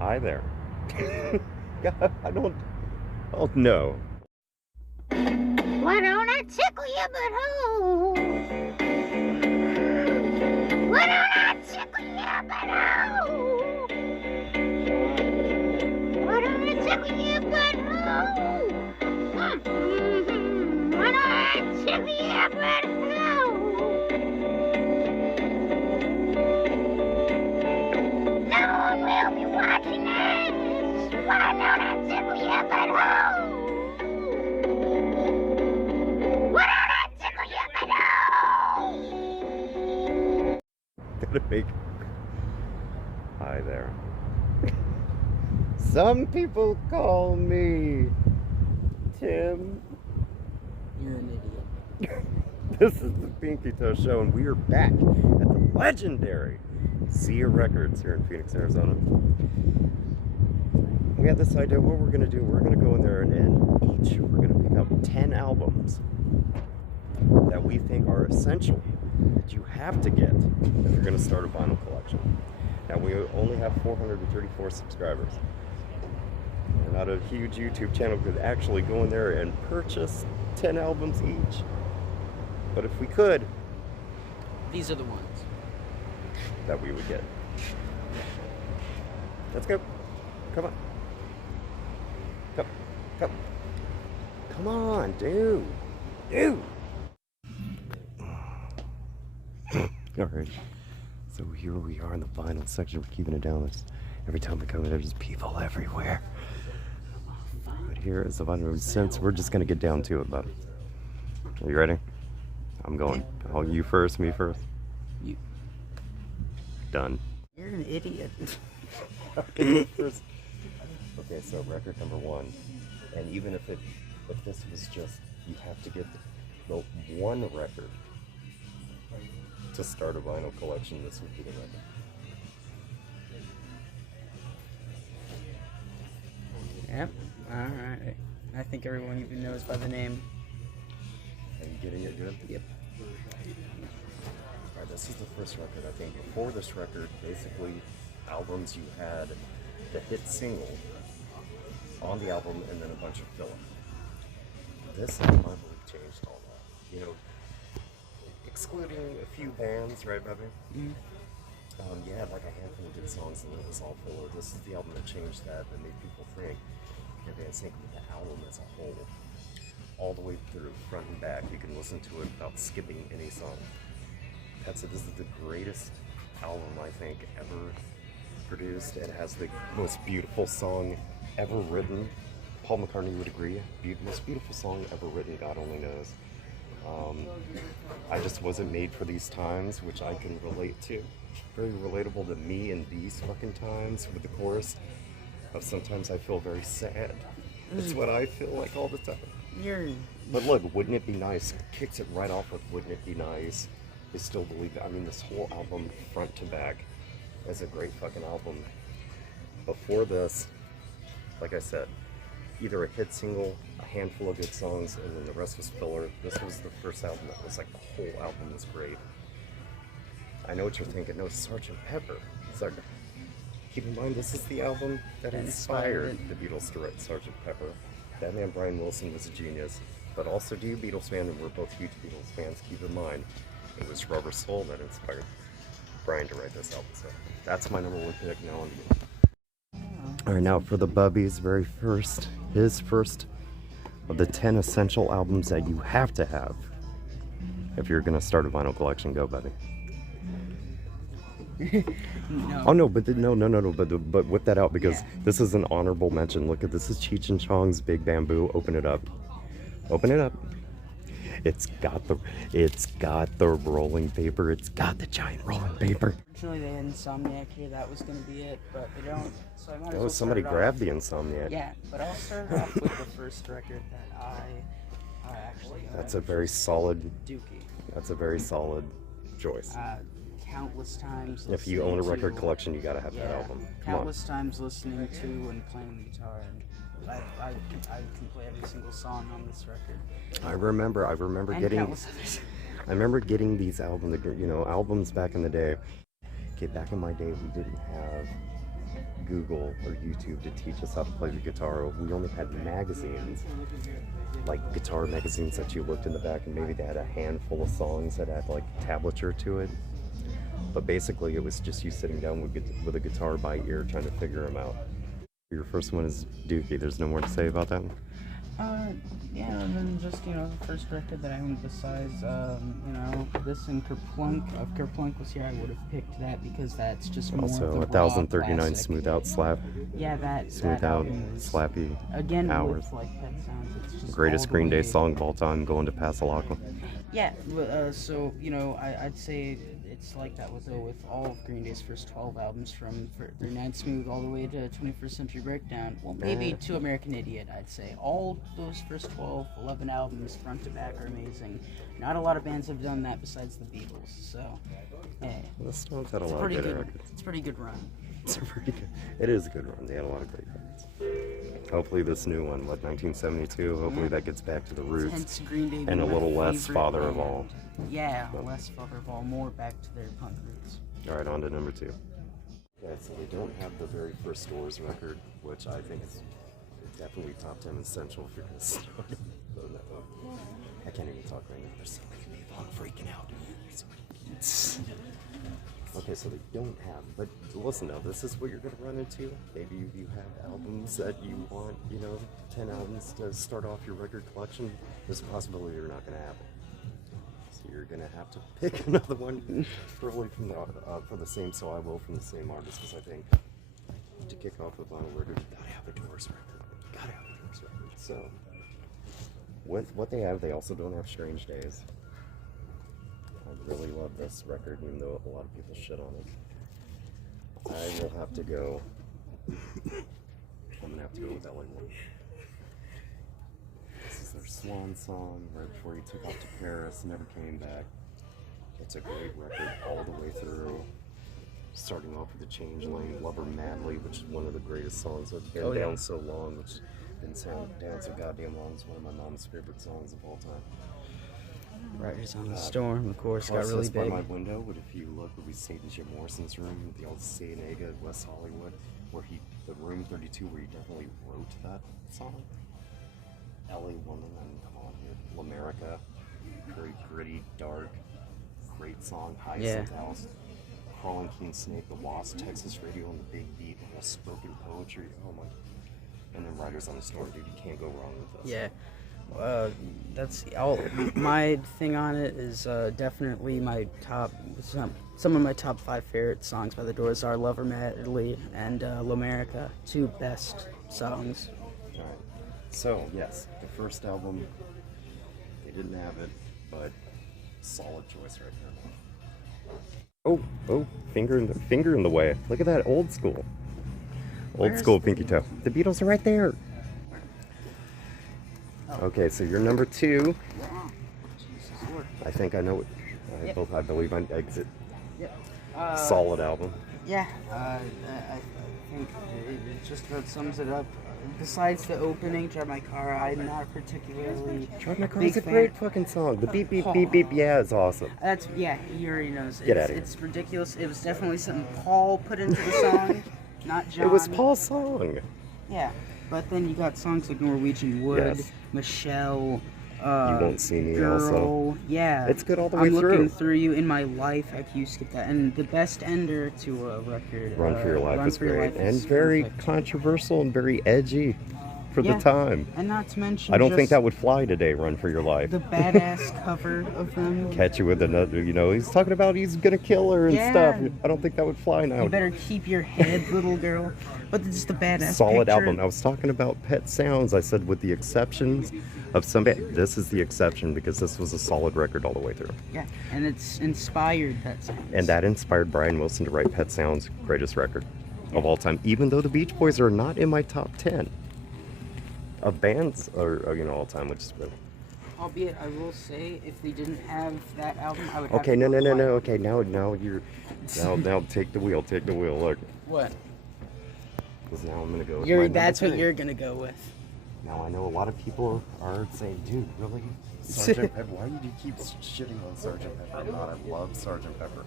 Hi there. God, I don't. Oh no. Why don't I tickle your butthole? Why don't I tickle your butthole? Why don't I tickle your butthole? Why don't I tickle your butthole? No one will be watching this. Why don't I tickle your butthole? Gotta make. Hi there. Some people call me Tim. You're an idiot. This is the Pinky Toe Show, and we are back at the legendary Zia Records here in Phoenix, Arizona. We had this idea what we're gonna do. We're gonna go in there and each we're gonna pick up 10 albums that we think are essential, that you have to get if you're going to start a vinyl collection. Now, we only have 434 subscribers. We're not a huge YouTube channel, could actually go in there and purchase 10 albums each. But if we could, These are the ones that we would get. Let's go. Come on. Come on, dude. Alright, so here we are in the vinyl section. We're keeping it down. Every time we come in, there's people everywhere. But here is the vinyl. Since we're just gonna get down to it, bud. Are you ready? I'm going. Oh, you first, me first. You. Done. You're an idiot. Okay, first. Okay, so record number 1, and even if this was just, you have to get the one record to start a vinyl collection, this would be the record. Yep. Alright. I think everyone even knows by the name. Are you getting it good? Yep. Alright, this is the first record. I think before this record, basically, albums you had the hit single on the album and then a bunch of filler. This album, I believe, changed all that. You know, excluding a few bands, right, Bobby? Mm-hmm. You had like a handful of good songs and it was all filler. This is the album that changed that made people think. You're going to think of the album as a whole, all the way through, front and back. You can listen to it without skipping any song. This is the greatest album, I think, ever produced. It has the most beautiful song ever written. Paul McCartney would agree. Most beautiful song ever written, God only knows. I just wasn't made for these times, which I can relate to. Very relatable to me in these fucking times with the chorus of sometimes I feel very sad. That's what I feel like all the time. But look, Wouldn't It Be Nice kicks it right off with Wouldn't It Be Nice. I still believe it. I mean, this whole album, front to back, is a great fucking album. Before this, like I said, either a hit single, a handful of good songs, and then the rest was filler. This was the first album that was like, the whole album was great. I know what you're thinking. No, Sgt. Pepper. It's like, keep in mind, this is the album that inspired the Beatles to write Sgt. Pepper. That man, Brian Wilson, was a genius. But also, to you Beatles fans, and we're both huge Beatles fans, keep in mind, it was Rubber Soul that inspired Brian to write this album. So that's my number 1 pick now on the game. Alright, now for the Bubbies, his first of the 10 essential albums that you have to have if you're gonna start a vinyl collection. Go, Bubby. No. Oh no, but but whip that out because this is an honorable mention. Look at this is Cheech and Chong's Big Bamboo. Open it up. Open it up. It's got the rolling paper. It's got the giant rolling paper. Originally they had Insomniac here, that was going to be it, but they don't, so I might as well Somebody start it grabbed off. the Insomniac. Yeah, but I'll start off with the first record that I actually That's a very solid. Dookie. That's a very solid choice. Countless times. If you own a listening record to- collection, you gotta have that album. Come on. Countless times listening to and playing the guitar, and I can play every single song on this record. I remember And getting. countless others. I remember getting these albums back in the day. Okay, back in my day, we didn't have Google or YouTube to teach us how to play the guitar. We only had magazines, like guitar magazines that you looked in the back and maybe they had a handful of songs that had like tablature to it. But basically it was just you sitting down with a guitar by ear trying to figure them out. Your first one is Dookie. There's no more to say about that one? Yeah, and then just, you know, the first record that I owned besides, you know, this and Kerplunk. If Kerplunk was here, I would have picked that because that's just more Also, of the 1039 raw classic. Smooth Out Slap. Yeah, that Smooth that Out, album is, Slappy, again, Hours. with, like, Pet Sounds, it's just Greatest all the Green Day way- song of all time, Going to Pasalacqua. Yeah, so, you know, I'd say it's like that with all of Green Day's first 12 albums from 39 Smooth all the way to 21st Century Breakdown. Well, maybe to American Idiot, I'd say. All those first 11 albums, front to back, are amazing. Not a lot of bands have done that besides the Beatles, so, hey. The Stones had a It's a lot of pretty good good, records. it's a pretty good run. It's a pretty good. It is a good run. They had a lot of great records. Hopefully, this new one, 1972. Hopefully, that gets back to the roots Hence Green Day and being a my little less favorite Father of band. All. Yeah, less Father of All, more back to their punk roots. All right, on to number 2. Yeah, so they don't have the very first Doors record, which I think is definitely top 10 essential if you're going to start. I can't even talk right now. There's so many people. I'm freaking out. There's so many. Okay, so they don't have, but listen now, this is what you're going to run into. Maybe you have albums that you want, 10 albums to start off your record collection. There's a possibility you're not going to have it. So you're going to have to pick another one, probably from for the same, so I will, from the same artist, because I think to kick off a vinyl record, you gotta have a Doors record. You gotta have a Doors record. So, what they have, they also don't have Strange Days. I really love this record, even though a lot of people shit on it. I will have to go. I'm gonna have to go with LA One. This is their swan song, right before he took off to Paris, never came back. It's a great record all the way through. Starting off with the Change Lane, Love Her Madly, which is one of the greatest songs. It's been down so long, which has been down so goddamn long. It's one of my mom's favorite songs of all time. Riders on the Storm, of course, got Across really by big. my window, but if you look, would be St. Jim Morrison's room, the old Cienega, West Hollywood, where the room 32, where he definitely wrote that song. LA Woman, and come on here, L'America, very gritty, dark, great song. Hyacinth House, Crawling King Snake, The Wasp, Texas Radio on the Big Beat, all spoken poetry. Oh my! And then Riders on the Storm, dude, you can't go wrong with this. Yeah. That's all. My thing on it is definitely my top. Some of my top 5 favorite songs by the Doors are "Love Her Madly" and "L'America," 2 best songs. All right. So yes, the first album, they didn't have it, but solid choice right there. Oh, finger in the way. Look at that, old school. Old Where's school the pinky toe. The Beatles are right there. Okay, so you're number 2. Jesus Lord. I think I know what. I believe I exit. Yep. Solid album. Yeah. I think it just about sums it up. Besides the opening, "Drive My Car," I'm not particularly. Drive My Car big is a fan. great fucking song. The beep beep beep beep, yeah, it's awesome. That's he already knows. Get outta here. It's ridiculous. It was definitely something Paul put into the song, not John. It was Paul's song. Yeah, but then you got songs like "Norwegian Wood," Yes. "Michelle," You Won't See Me "Girl." also. Yeah, It's good all the way I'm through. looking through you in my life. How can you skip that? And the best ender to a record. Run for Your Life Run is for Your great Life and is very perfect. controversial and very edgy for Yeah. the time. And not to mention, I don't think just that would fly today, Run for Your Life. the badass cover of them. Catch you with another, he's talking about he's gonna kill her and Yeah. stuff. I don't think that would fly now. You better keep your head, little girl. But it's the badass. Solid picture. album. I was talking about Pet Sounds. I said with the exceptions of some, this is the exception because this was a solid record all the way through. Yeah, and it's inspired Pet Sounds. And that inspired Brian Wilson to write Pet Sounds' greatest record of all time, even though the Beach Boys are not in my top 10 of bands or all time, which is really... Albeit, I will say, if they didn't have that album, I would. Okay, have to no. go with Okay, now you're now take the wheel. Look, What? because now I'm gonna go. With my That's number what 3. you're gonna go with. Now I know a lot of people are saying, dude, really? Sgt. Pepper? Why do you keep shitting on Sgt. Pepper? I'm not. I love Sgt. Pepper.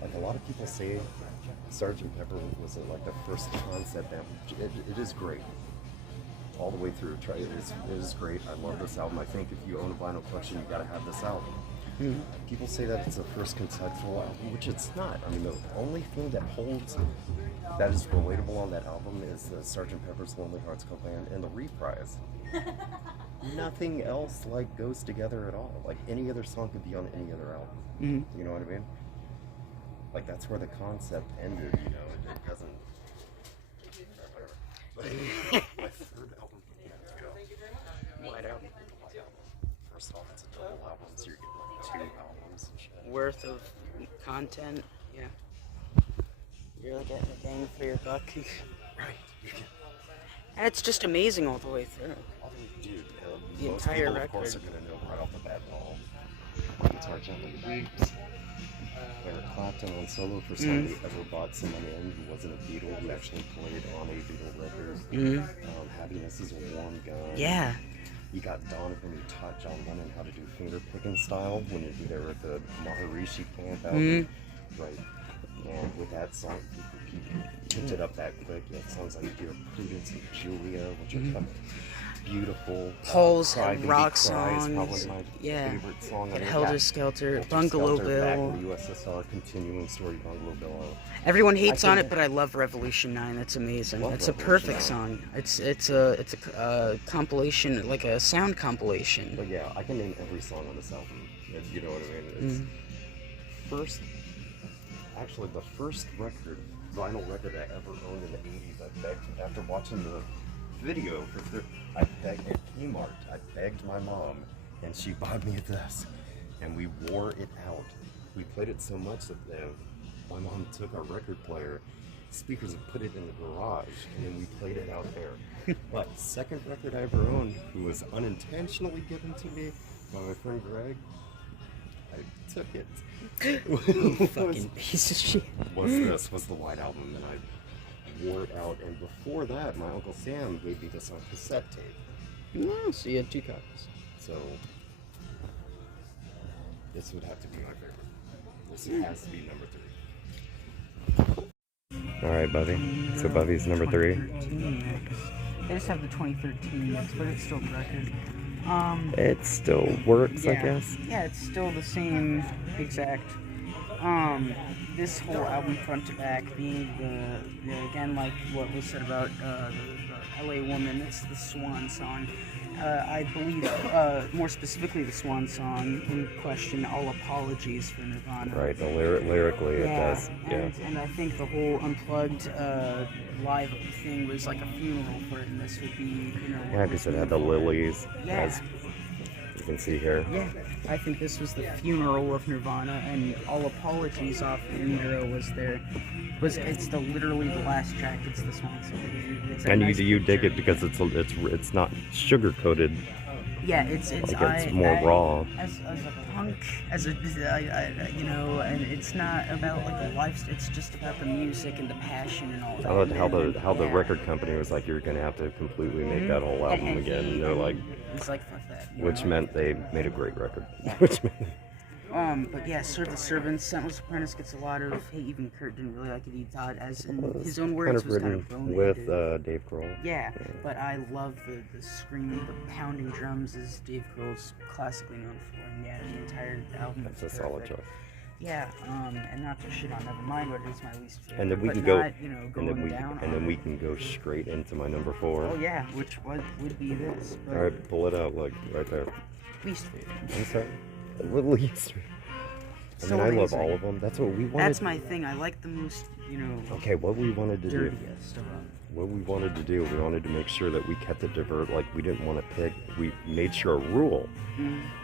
Like a lot of people say, Sgt. Pepper was like the first concept album. It is great. All the way through. It is great. I love this album. I think if you own a vinyl collection, you gotta have this album. Mhm. People say that it's the first conceptual album, which it's not. I mean, the only thing that holds that is relatable on that album is the Sgt. Pepper's Lonely Hearts Club Band and the Reprise. Nothing else like goes together at all. Like any other song could be on any other album. Mm-hmm. You know what I mean? Like that's where the concept ended. You know, it doesn't. My third album. White Album. First off, it's a double album, so you're getting like 2 albums and shit. Worth of content. Yeah. You're like getting a bang for your buck. Right. You can, And it's just amazing all the way through. dude, The most entire people, of course, are record. gonna know right off the bat. Guitar Gently Weeps. Eric Clapton on solo for somebody who ever bought someone in who wasn't a Beatle, who actually played on a Beatle record. Happiness is a Warm Gun. Yeah. You got Donovan who taught John Lennon how to do finger picking style when they were at the Maharishi camp album. Right. And with that song, he picked it up that quick. You have songs like Dear Prudence and Julia, which are fucking beautiful. Paul's Cry Baby rock Cry is songs. probably my Yeah. favorite song. Get on Helter that. Skelter, Helter Bungalow Skelter, Back in Bill. the USSR, Continuing Story, Bungalow Bill. Everyone hates I on think- it, but I love Revolution 9. That's amazing. Love It's a Revolution perfect 9. song. It's a compilation, like a sound compilation. But yeah, I can name every song on this album. You know what I mean? It's actually the first vinyl record I ever owned in the 80s. I begged, after watching the video I begged at Kmart. I begged my mom, and she bought me this, and we wore it out. We played it so much that my mom took our record player, speakers, and put it in the garage, and then we played it out there. But second record I ever owned, who was unintentionally given to me by my friend Greg, I took it. Fucking piece of shit. Was the White Album, and I wore it out. And before that, my Uncle Sam gave me this on cassette tape. Oh, so you had 2 copies. So this would have to be my favorite. This has to be number 3. All right, Bubby. So Bubby's number 3. 2013 mix. They just have the 2013 mix, but it's still a record. It still works, Yeah. I guess. Yeah, it's still the same exact. This whole album front to back being the again, like what was said about the LA Woman, it's the Swan song. I believe, more specifically, the Swan song in question, All Apologies for Nirvana. Right. The lyrically, it does. Yeah. And I think the whole unplugged live thing was like a funeral for it, and this would be, you know. Yeah, because it had the lilies, Yeah. as you can see here. Yeah, I think this was the funeral of Nirvana, and All Apologies off In Utero it's literally the last track. It's the song. So it's a And nice you dig picture. it because it's not sugar coated. Yeah, it's Like it's more raw. As a punk, you know, and it's not about like the lifestyle. It's just about the music and the passion and all that. I loved how the Yeah. record company was like, you're gonna have to completely make that whole album And again. he- And they're like, it's like fuck that. you which know? meant they made a great record. Which meant, But yeah, Serve the Servants, Sentinel's Apprentice gets a lot of hate. Even Kurt didn't really like it. He thought, as in his own words, kind of was kind written of with boneheaded. Dave Grohl. Yeah, but I love the screaming, the pounding drums, as Dave Grohl's classically known for. And yeah, the entire album That's is a solid perfect. choice. Yeah, and not to shit on Nevermind, but it's my least favorite. And then we but can go, not, you know, and going then down. and then we can go straight into my number 4. Oh yeah, which would be this. But All right, pull it out, look right there. least favorite. I'm sorry. What least? I So mean, I love amazing. all of them. That's what we wanted. That's my thing. I like the most, you know, Okay, what we wanted to do. dirtiest of them. What we wanted to do, we wanted to make sure that we kept it divert. Like, we didn't want to pick. We made sure a rule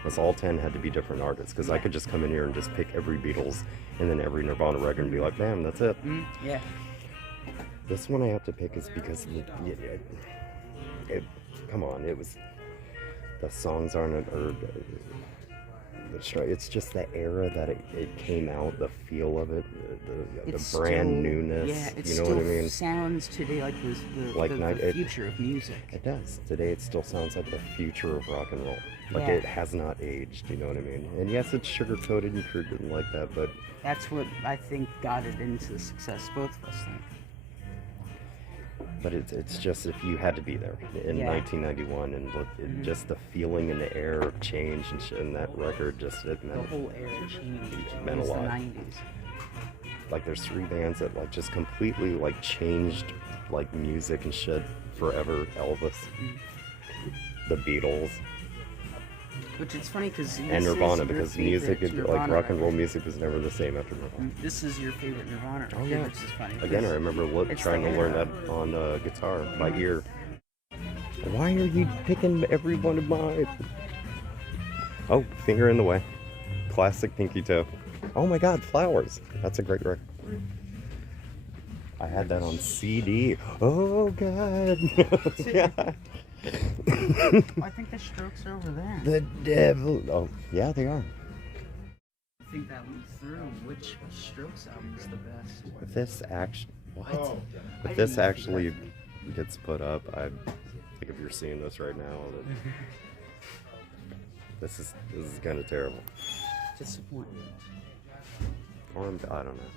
was all 10 had to be different artists. Because I could just come in here and just pick every Beatles and then every Nirvana record and be like, bam, that's it. Yeah. This one I have to pick is because come on, it was the songs aren't it's just the era that it came out, the feel of it. It's brand still, newness. Yeah, it you know still what I mean? sounds today like Like the future of music. It does. Today it still sounds like the future of rock and roll. Like Yeah. it has not aged, you know what I mean? And yes, it's sugar coated and crude and like that, but That's what I think got it into success. Both of us think. it's just if you had to be there in Yeah. 1991 and look, just the feeling in the air of change and that record just it The meant whole era changed. It meant a was lot. The 90s. like there's 3 bands that like just completely like changed like music and shit forever. Elvis, the Beatles, Which it's funny because and Nirvana, because music like rock and roll music was never the same after Nirvana. This is your favorite Nirvana record, Oh, yeah. which is funny. Again, I 'cause remember it's trying to the learn era. that on guitar by ear. Why are you picking every one of mine? Oh, Finger in the Way. Classic Pinky Toe. Oh my god, Flowers. That's a great record. I had that on CD. Oh god. Yeah. I think the Strokes are over there. The devil. Oh, yeah, they are. I think that went through. Which Strokes album is the best? If this actually, what? I If this didn't know actually that. gets put up, I think if you're seeing this right now, that this is kind of terrible. Disappointing. Or I don't know.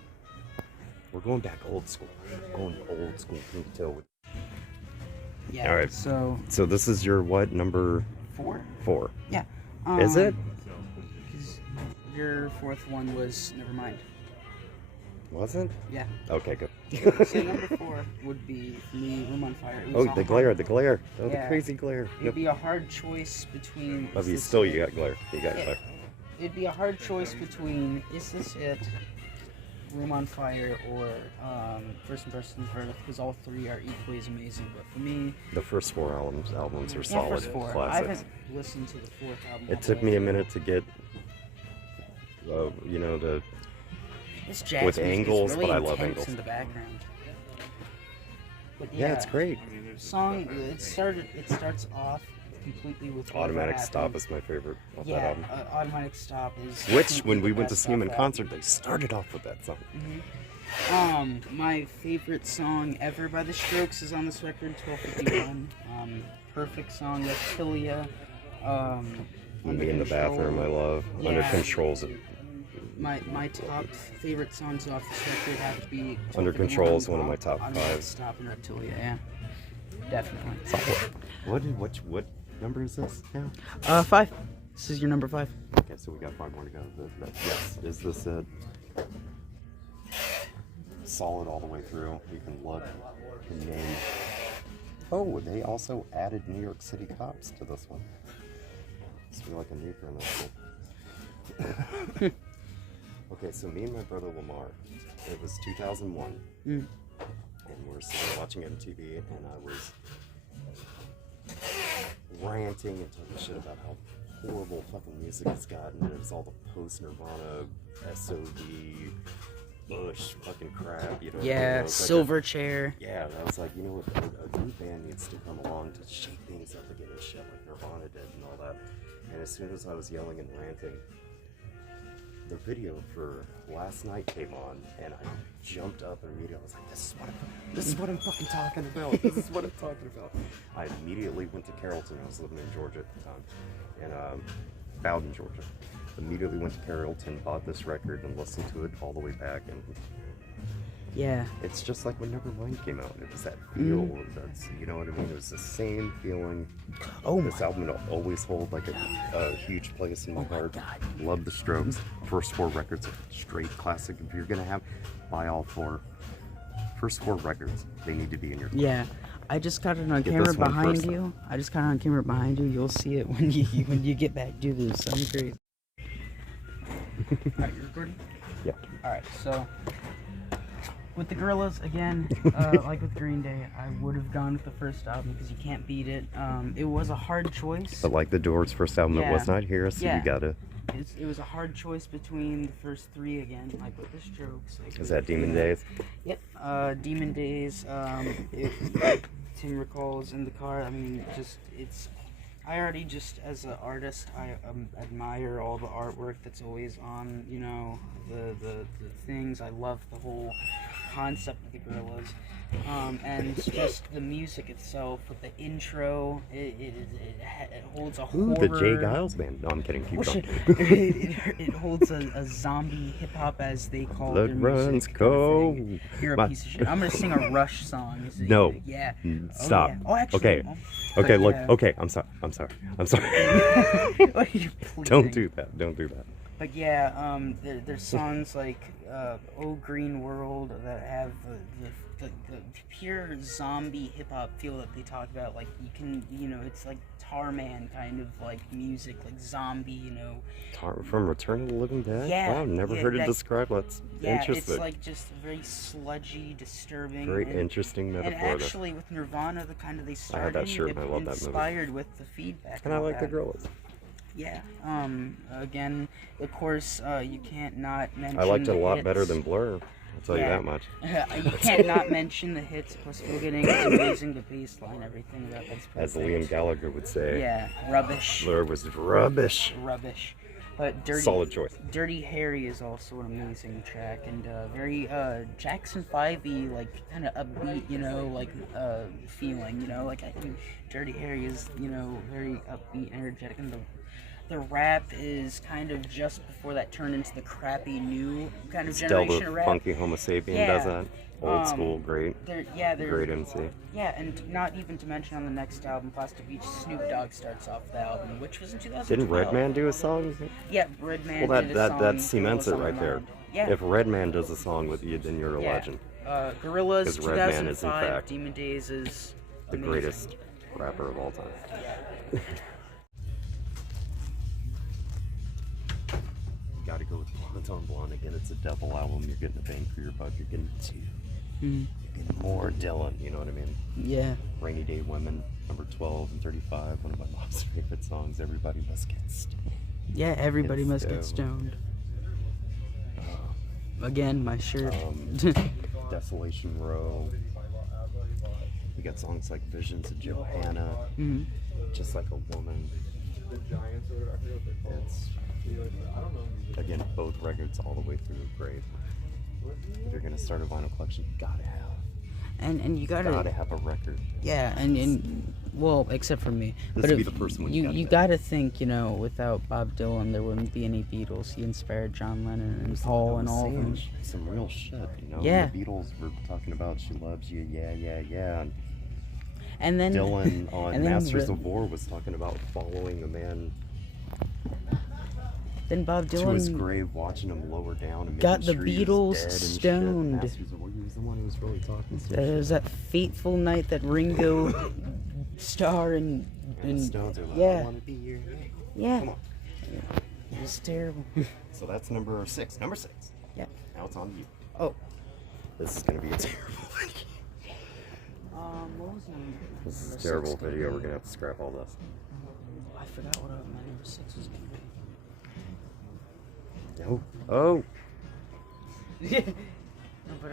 We're going back old school. Going old school Pinky Toe. Yeah. All right. So So this is your what, number 4. 4? Yeah. Is it? 'Cause your fourth one was Nevermind. Wasn't? Yeah. Okay, good. So number 4 would be for me, Room on Fire. It was Oh, a the hard- glare, the glare. Oh, the Yeah. crazy glare. It'd be a hard choice between. Oh, is you this still, it? you got glare. You got Yeah. glare. It'd be a hard choice between Is This It, Room on Fire, or First Impressions of Earth, because all 3 are equally as amazing. But for me, The first 4 albums are yeah, solid first 4. I classics. haven't listened to the 4th album. It took me a minute to get, you know, the This jazz with music is Angles, really but I love intense Angles. in the background. But yeah, it's great. Song. It starts off completely with Automatic Overhappen. Stop is my favorite of that Yeah, album. Automatic Stop is. Which, definitely when the we went to best see him in off that concert, they started off with that song. My favorite song ever by the Strokes is on this record, 1251. Perfect song, Reptilia. Me in the Bathroom, I love. Under Yeah. Control's My top favorite songs off this record have to be Under 1251, Control is one of my top Automatic 5. Stop and Reptilia, yeah. Definitely. What number is this now? 5. This is your number 5. Okay, so we got 5 more to go. Yes, is this it? Solid all the way through. You can look, you can name. Oh, they also added New York City Cops to this one. Must be like a new kind of thing. Okay, so me and my brother Lamar, it was 2001, and we're sitting watching MTV, and I was ranting and talking shit about how horrible fucking music it's gotten. It was all the post-Nirvana, SOD, Bush fucking crap, you know? Yeah, It was like Silverchair. yeah, and I was like, you know what, a new band needs to come along to shake things up again and shit like Nirvana did and all that. And as soon as I was yelling and ranting, the video for Last Night came on, and I jumped up and immediately was like, this is what I'm fucking talking about. This is what I'm talking about. I immediately went to Carrollton. I was living in Georgia at the time, and Bowden, Georgia. Immediately went to Carrollton, bought this record, and listened to it all the way back. And Yeah. it's just like when Nevermind came out. It was that feel. That's, you know what I mean? It was the same feeling. Oh This my album will always hold like a huge place in my heart. God. Love the Strokes. First 4 records are straight classic. If you're gonna buy all 4. First 4 records, they need to be in your. Yeah. I just got it on Get camera this one behind first, though. you. I just got it on camera behind you. You'll see it when you get back. Do this. I'm crazy. Alright, you recording? Yeah. Alright, so with the Gorillaz again, like with Green Day, I would have gone with the first album because you can't beat it. It was a hard choice. But like the Doors' first album, it was Yeah. not here, so Yeah. you gotta. It was a hard choice between the first 3 again, like with the Strokes. Like Is that Demon Days? Yep. Demon Days. Tim recalls in the car. I mean, just it's. I already just, as an artist, I admire all the artwork that's always on, you know, the things. I love the whole concept of the Gorillaz. And just the music itself with the intro, it holds a Ooh, horror. the Jay Giles band. No, I'm kidding. Keep going. It holds a zombie hip hop, as they call their Blood music. runs kind of cold. thing. You're a My- piece of shit. I'm gonna sing a Rush song. Is it- No. Yeah. Stop. Oh, yeah. Oh, actually. Okay. oh, Okay, but look. yeah. Okay, I'm sorry. What are you pleading? Don't do that. Don't do that. But yeah, there's songs like "Oh Green World" that have the pure zombie hip hop feel that they talk about. Like you can, you know, it's like Tarman kind of like music, like zombie, you know. From Return of the Living Dead? Yeah, Wow, never yeah, heard it that- described. That's Yeah, interesting. it's like just very sludgy, disturbing. Very and, interesting and metaphor. actually, with Nirvana, the kind of they started that shirt and I love that movie. inspired with the feedback. and I all like the that. Gorillaz. Yeah. Again, of course, you can't not mention. I liked it a the lot better hits. than Blur. I'll tell you Yeah. that much. You can't not mention the hits. Plus, Beginning is amazing. The bass line, everything about that's perfect. As Liam Gallagher would say, Yeah, rubbish. Blur was rubbish. Rubbish. But Dirty Solid choice. Dirty Harry is also an amazing track and very Jackson 5e, like kind of upbeat, you know, like feeling, you know, like I think Dirty Harry is, you know, very upbeat, energetic, and the rap is kind of just before that turned into the crappy new kind of Still generation the of rap. funky Homo sapien Yeah. does that. Old school, great. They're Great MC. Yeah, and not even to mention on the next album, Plastic Beach, Snoop Dogg starts off the album, which was in 2012. Didn't Redman do a song? Yeah, Redman Well, did a that song, cements it Gorillaz on right the there. Mound. Yeah. If Redman does a song with you, then you're a Yeah. legend. Gorillaz, 'Cause Redman is, in 2005, fact, Demon Days is The amazing. greatest rapper of all time. Gotta go with Blonde on Blonde again. It's a double album. You're getting a bang for your buck. You're getting two. Mhm. You're getting more Dylan. You know what I mean? Yeah. Rainy Day Women, number 12 and 35. One of my mom's favorite songs. Everybody must get stoned. Yeah, everybody Get must get stoned. Again, my shirt. Desolation Row. We got songs like Visions of Johanna, Mhm. Just Like a Woman. It's again both records all the way through great. If you're gonna start a vinyl collection, you gotta have And you gotta have a record. yeah, and well, except for me. This but would be if the first one you you gotta get. gotta think, you know, without Bob Dylan, there wouldn't be any Beatles. He inspired John Lennon and Paul and all of them. Some real shit, you know. Yeah. The Beatles were talking about "She Loves You," yeah. And And then Dylan on and then Masters of War was talking about following a man then Bob to his Dylan grave, watching him lower down and got making the sure he was Beatles dead and shit. stoned. Masters of War, he was the one who was really talking. some It shit. was that fateful night that Ringo Starr and And the Stones are like, yeah. I want to be your man. yeah, Come on. it was terrible. So that's number 6. Number 6. Yeah. Now it's on you. Oh, This is gonna be a terrible video. what was number? This is a number terrible 6 gonna video. be? We're gonna have to scrap all this. I forgot what my number 6 was gonna be. No. Oh. No, but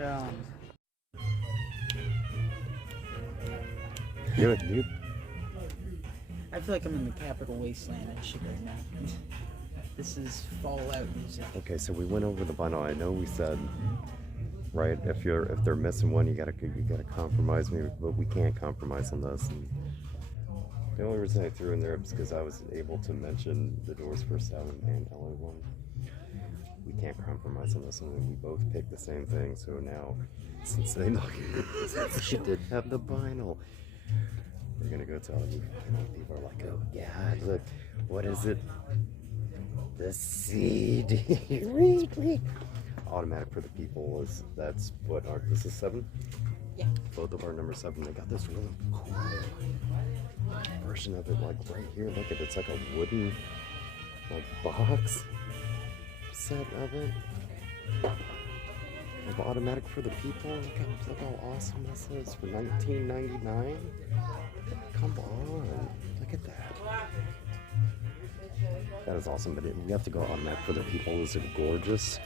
Do it, dude. I feel like I'm in the Capital Wasteland and shit right now. This is Fallout music. Okay, so we went over the vinyl. I know we said, right, if they're missing one, you gotta compromise me, but we can't compromise on this. And the only reason I threw in there is because I was able to mention the Doors' first album and LA one. We can't compromise on this one. We both picked the same thing. So now, since they did have the vinyl, we're gonna go tell you. People are like, oh God, look, what is it? The CD. Automatic for the People that's what this is 7. Yeah. Both of our number 7. They got this really cool version of it, like right here. Look at it. It's like a wooden box set of it. Like Automatic for the People. Look how awesome this is for $19.99. Come on, look at that. That is awesome, but we have to go Automatic for the People. Is it gorgeous?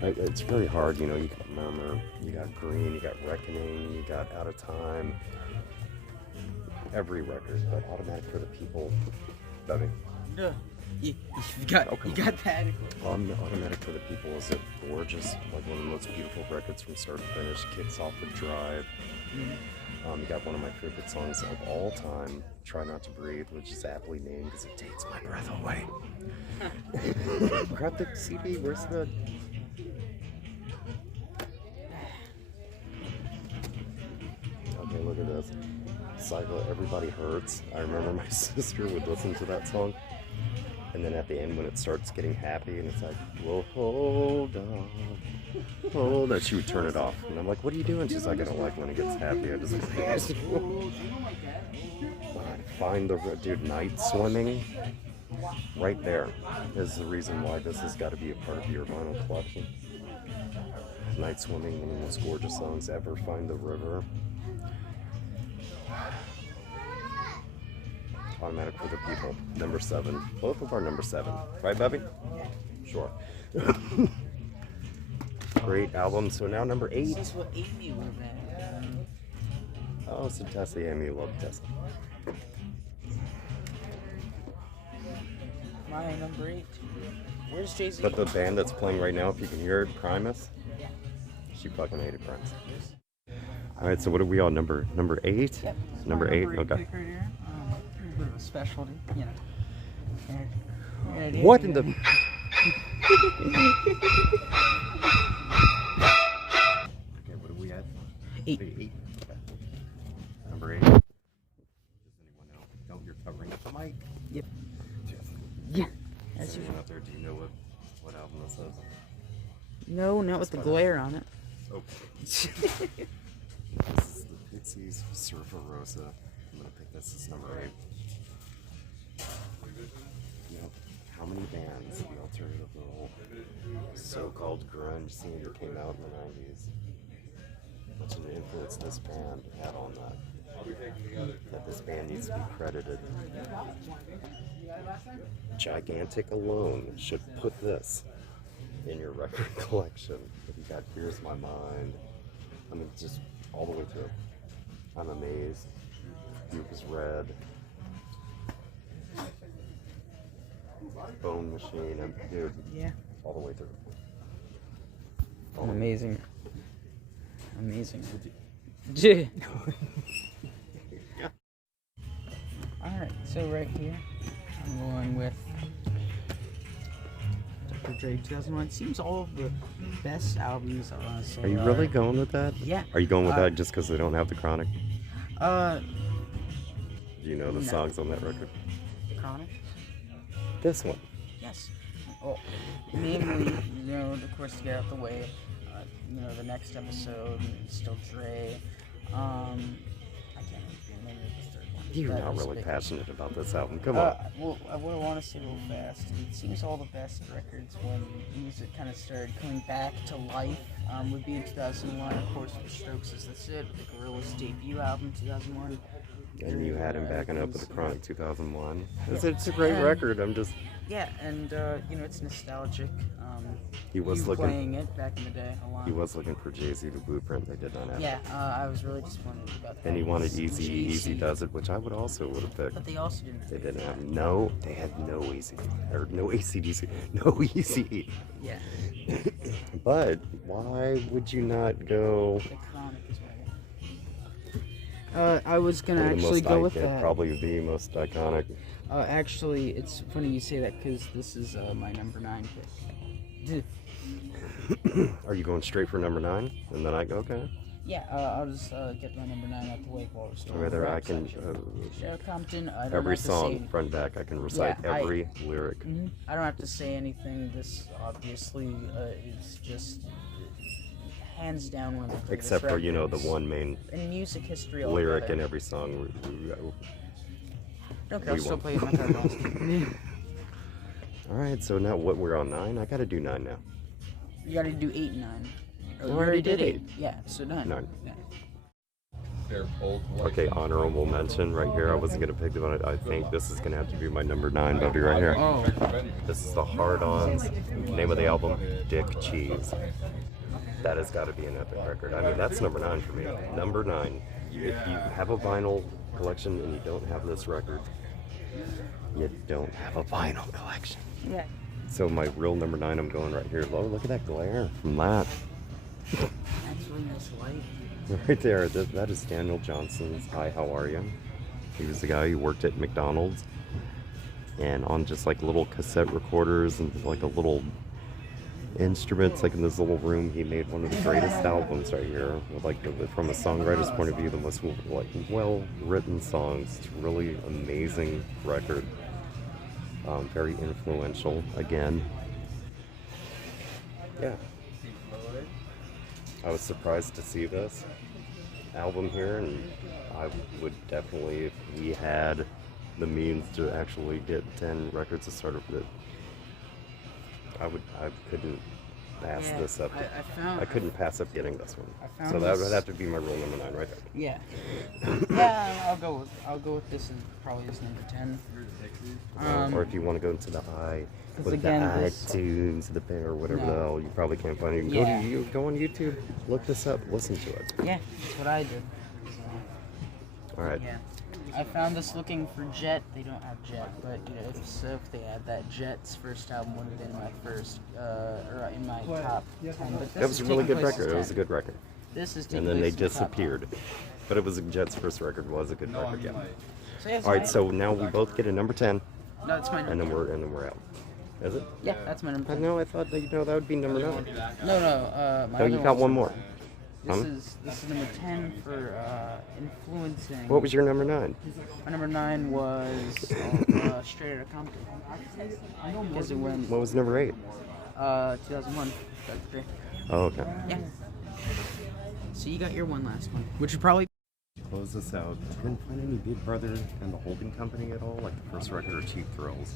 It's very hard, you know. You got Murmur, you got Green, you got Reckoning, you got Out of Time. every record, but Automatic for the People. Bevy. You got Oh, come you got that. Automatic for the People is a gorgeous, like one of the most beautiful records from start to finish. Kicks off with Drive. You got one of my favorite songs of all time, Try Not to Breathe, which is aptly named because it takes my breath away. Grab the CD, where's the... Okay, look at this. Cycle, Everybody Hurts. I remember my sister would listen to that song. And then at the end when it starts getting happy and it's like, well, hold on. Hold on. She would turn it off. And I'm like, what are you doing? She's like, I don't like when it gets happy. I just find the dude, Night Swimming. Right there is the reason why this has got to be a part of your vinyl collection. Night Swimming, one of the most gorgeous songs ever. Find the River. Automatic for the People, number 7. Both of our number 7. Right, Bubby? Sure. Great album. So now number 8. This is what Amy would have been. Oh, so Tessie, Amy, love Tessie. My number 8. Where's Jay-Z? But the band that's playing right now, if you can hear it, Primus. She fucking hated Primus. All right, so what are we on? Number 8? Yep. Number 8. Number 8 Okay. pick right here. A bit of a specialty, you know. And What in the? here Okay, what are we at? 8. 8. Okay. Number 8. Does anyone know? No, you're covering up the mic. Yep. Just, Yeah. is As anyone usual. out there? Do you know what album this is? No, not with the glare on it. Oh. This is the Pixies, Surfer Rosa. I'm gonna pick this as number 8. Yep. How many bands, the alternative little so-called grunge scene that came out in the 90s? Much of the influence this band had on that this band needs to be credited. Gigantic alone should put this in your record collection. If you got Here's My Mind, I mean, just all the way through. I'm Amazed. Duke is Red. Bone Machine, and dude, Yeah. all the way through. Amazing. Amazing. Alright, so right here, I'm going with Dr. Dre 2001. Seems all of the best albums, honestly. Are you really going with that? Yeah. Are you going with that just because they don't have the Chronic? Uh, Do you know the No. songs on that record? Chronic? This one. Yes. Well, namely, you know, of course, to get out the way, you know, the next episode, Still Dre. I can't remember the third one. You're That not was really big. passionate about this album. Come on. Well, what I want to say real fast, it seems all the best records when music kind of started coming back to life would be in 2001. Of course, The Strokes is the Sid, the Gorillaz debut album, 2001. And you had him backing up with the Chronic 2001. It's Yeah. a great And- record. I'm just. Yeah, and you know, it's nostalgic. He was you looking. playing it back in the day a lot. He was looking for Jay-Z to blueprint. They did not have Yeah, it. I was really disappointed about that. And he wanted It's Easy Jay-Z, Does It, which I would have picked. But they also didn't. They didn't have no. They had no Easy or no ACDC, no Easy. Yeah, But why would you not go? the Chronic is right. I was gonna One of the actually most go with iconic- that. Probably the most iconic. Actually, it's funny you say that because this is my number 9 pick. Are you going straight for number 9? And then I go, okay. Yeah, I'll just get my number 9 out the way while we're still. Whether I can, Cheryl Compton. I don't every have to say song, front back, I can recite Yeah, every lyric. I don't have to say anything. This obviously is just hands down one of the greatest Except for, you know, the records one main in music history. lyric in altogether. every song. Okay, I'll we still won't. play it in my car blast. All right, so now what? We're on 9. I got to do 9 now. You gotta do 8 and 9. Oh, I you already did 8. Yeah, so 9. 9. Yeah. Okay, honorable mention right here. I wasn't gonna pick the one. I think this is gonna have to be my number 9, Bubby, right here. Oh, This is the Hard-Ons. Name of the album, Dick Cheese. That has got to be an epic record. I mean, that's number 9 for me. Number 9. if you have a vinyl collection and you don't have this record, you don't have a vinyl collection. Yeah. So my real number 9, I'm going right here. Oh, look at that glare from that. That's really nice light. Right there, that is Daniel Johnson's Hi, How Are You? He was the guy who worked at McDonald's, and on just like little cassette recorders and like a little instruments, like in this little room, he made one of the greatest albums right here. With like from a songwriter's point of view, the most like well-written songs. It's a really amazing record. Very influential again. Yeah. I was surprised to see this album here, and I would definitely, if we had the means to actually get 10 records to start with it, I couldn't pass this up. I couldn't pass up getting this one. So that would have to be my rule number 9 right there. Yeah. Yeah, I'll go with this as probably as number 10. Or if you want to go into the with again, the iTunes, the Bear, whatever the hell, you probably can't find it. You can go on YouTube, look this up, listen to it. Yeah, that's what I did. All right. Yeah. I found this looking for Jet. They don't have Jet, but you know, if they had that, Jet's first album would have been my first, or in my top 10. But this That was a really good record. It was a good record. This is And then they disappeared. But it was Jet's first record. Was a good record, yeah. All right, so now we both get a number 10. No, that's my number. And then we're out. Is it? Yeah, that's my number 10. No, I thought that that would be number 9. No, my Oh, other you got one more. This is number 10 for influencing. What was your number 9? My number 9 was Straight Outta Compton. Because it went What was number 8? 2001. Oh, okay. Yeah. So you got your one last one, which would probably Close this out. I couldn't find any Big Brother and the Holding Company at all, like the first record or Cheap Thrills.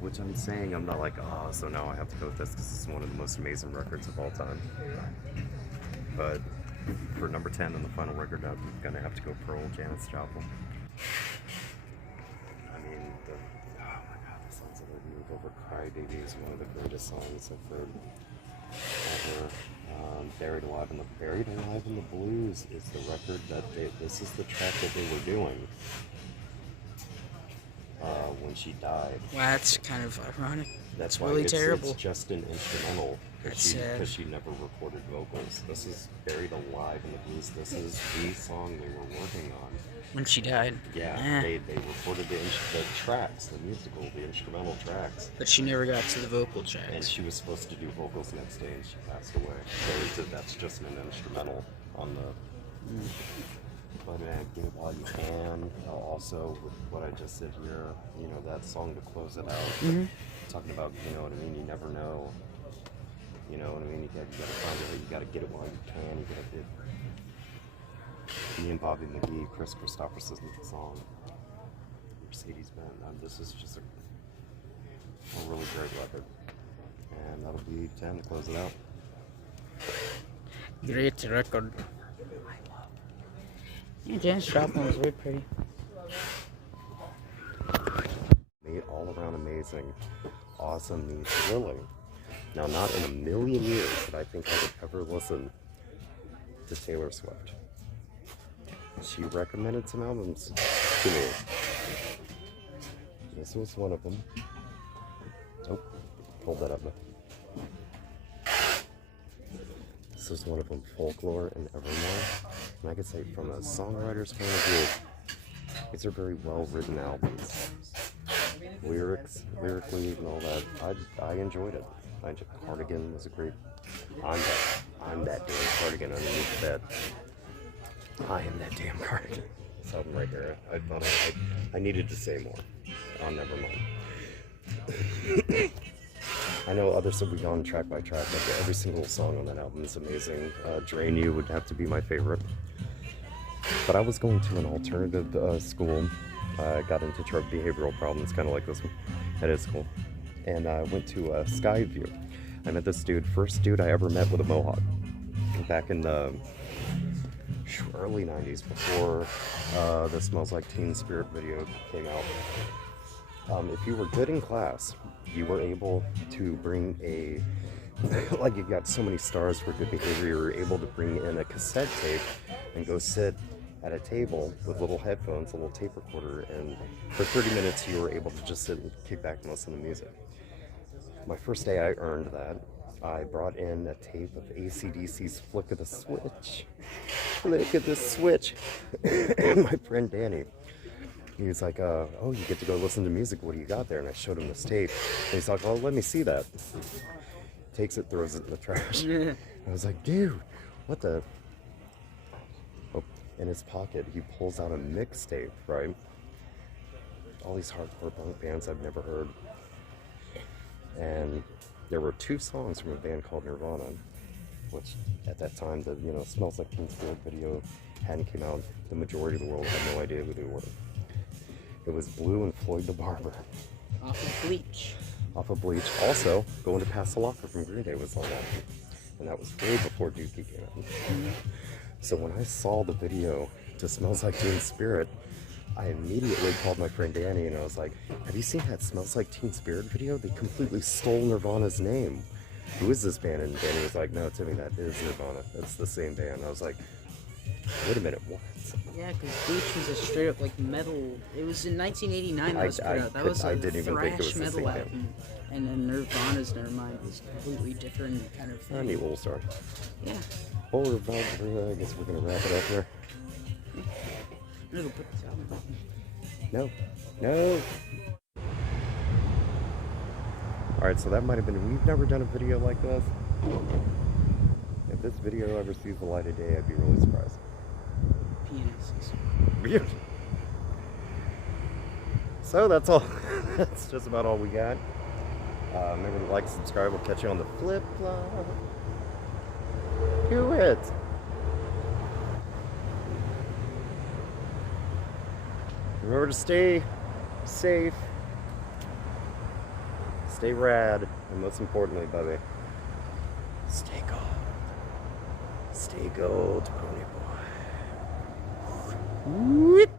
Which I'm saying, I'm not like, oh, so now I have to go with this because it's one of the most amazing records of all time. But for number 10 on the final record, I'm gonna have to go Pearl, Janis Joplin. I mean, oh my god, the songs that I move over Cry Baby is one of the greatest songs I've heard ever. Buried Alive in the Blues is the record that this is the track that they were doing when she died. Wow, that's kind of ironic. That's really why terrible. It's just an instrumental Sad. because she never recorded vocals. This is Buried Alive in the Blues. This is the song they were working on when she died. Yeah, they recorded the tracks, the instrumental tracks. But she never got to the vocal tracks. And she was supposed to do vocals next day, and she passed away. So that's just an instrumental on the. But man, Get It While You Can. Also, with what I just said here, you know, that song to close it out. Talking about, you know what I mean, you never know. You know what I mean? You gotta find it, you gotta get it while you can. You gotta get. Me and Bobby McGee, Chris Christopherson's song, Mercedes-Benz. This is just a really great record. And that'll be 10 to close it out. Great record. Yeah, Janis Joplin was very pretty. All around amazing. Awesome meets Lily. Now, not in a million years that I think I would ever listen to Taylor Swift. She recommended some albums to me. This was one of them. Oh, hold that up. This was one of them, Folklore and Evermore. And I could say from a songwriter's point of view, these are very well-written albums. Lyrically and all that, I enjoyed it. Cardigan was a great. I'm that damn cardigan underneath the bed. I am that damn cardigan. Something right there. I thought I needed to say more. Oh, never mind. I know others have gone track by track, but every single song on that album is amazing. Drain You would have to be my favorite. But I was going to an alternative school. I got into behavioral problems, kind of like this one, at his school. And I went to Skyview. I met this dude, first dude I ever met with a mohawk. Back in the early 90s, before the Smells Like Teen Spirit video came out. If you were good in class, you were able to bring like you got so many stars for good behavior, you were able to bring in a cassette tape and go sit at a table with little headphones, a little tape recorder, and for 30 minutes you were able to just sit and kick back and listen to music. My first day I earned that. I brought in a tape of AC/DC's Flick of the Switch. Flick of the Switch. My friend Danny, he was like, oh, you get to go listen to music. What do you got there? And I showed him this tape. And he's like, oh, let me see that. Takes it, throws it in the trash. I was like, dude, what the? Oh, in his pocket, he pulls out a mixtape, right? All these hardcore punk bands I've never heard. And there were 2 songs from a band called Nirvana, which at that time, the Smells Like Teen Spirit video hadn't came out. The majority of the world had no idea who they were. It was Blue and Floyd the Barber. Off of Bleach. Off of Bleach. Also, Going to Pass the Locker from Green Day was on that. And that was way before Dookie came out. So when I saw the video to Smells Like Teen Spirit, I immediately called my friend Danny and I was like, have you seen that Smells Like Teen Spirit video? They completely stole Nirvana's name. Who is this band? And Danny was like, no, Timmy, that is Nirvana. That's the same band. I was like, wait a minute, what? Yeah, because Bleach was a straight up like metal. It was in 1989 that was put out. That was I a didn't even think it was thrash the metal same album. band. And then Nirvana's Nevermind was a completely different kind of thing. Neat little story. Yeah. Well, I guess we're going to wrap it up here. I'm gonna go put this album. No. No. Alright, so that might have been... We've never done a video like this. If this video ever sees the light of day, I'd be really surprised. Penises. Weird. So that's all. That's just about all we got. Remember to like, subscribe. We'll catch you on the flip flop. Do it. Remember to stay safe, stay rad, and most importantly, Bubby, stay gold. Stay gold, pony boy.